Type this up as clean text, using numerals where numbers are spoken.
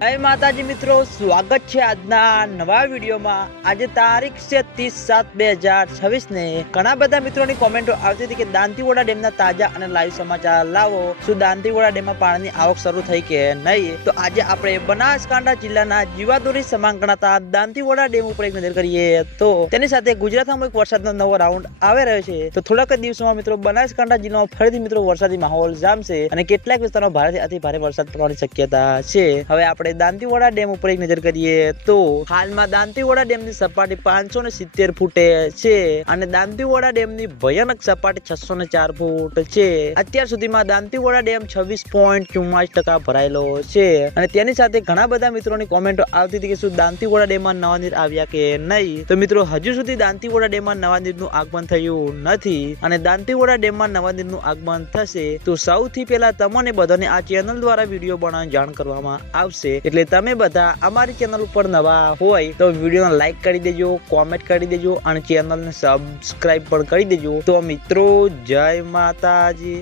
જય માતાજી મિત્રો, સ્વાગત છે આજના નવા વિડીયોમાં। આજે તારીખ છે 30/7/2026 ને ઘણા બધા મિત્રોની કોમેન્ટો આવતી હતી કે દાંતીવાડા ડેમના તાજા અને લાઈવ સમાચાર લાવો। શું દાંતીવાડા ડેમમાં પાણીની આવક શરૂ થઈ કે નહીં? તો આજે આપણે બનાસકાંઠા જિલ્લાના જીવાદોરી સમાન ગણાતા દાંતીવાડા ડેમ ઉપર એક નજર કરીએ તો તેની સાથે ગુજરાતમાં એક વરસાદનો નવો રાઉન્ડ આવી રહ્યો છે। તો થોડાક જ દિવસોમાં મિત્રો બનાસકાંઠા જિલ્લામાં ફરીથી મિત્રો વરસાદી માહોલ જામશે અને કેટલાક વિસ્તારોમાં ભારેથી અતિ ભારે વરસાદ પડવાની શક્યતા છે। હવે આપણે દાંતીવાડા ડેમ ઉપર એક નજર કરીએ તો હાલમાં દાંતીવાડા ડેમની સપાટી 570 ફૂટે છે અને દાંતીવાડા ડેમની ભયાનક સપાટી 604 ફૂટ છે। અત્યાર સુધીમાં દાંતીવાડા ડેમ 26.44% ભરાયેલો છે અને તેની સાથે ઘણા બધા મિત્રોની કોમેન્ટો આવતી હતી કે શું દાંતીવાડા ડેમમાં નવા નીર આવ્યા કે નહીં? તો મિત્રો હજુ સુધી દાંતીવાડા ડેમમાં નવા નીરનું આગમન થયું નથી અને દાંતીવાડા ડેમમાં નવા નીરનું આગમન થશે તો સૌથી પહેલા તમને બધાને આ ચેનલ દ્વારા વિડીયો બનાવવાની જાણ કરવામાં આવશે। એટલે તમે બધા અમારી ચેનલ ઉપર નવા હોય તો વિડીયોને લાઈક કરી દેજો, કોમેન્ટ કરી દેજો અને ચેનલને સબસ્ક્રાઇબ પણ કરી દેજો। તો મિત્રો જય માતાજી।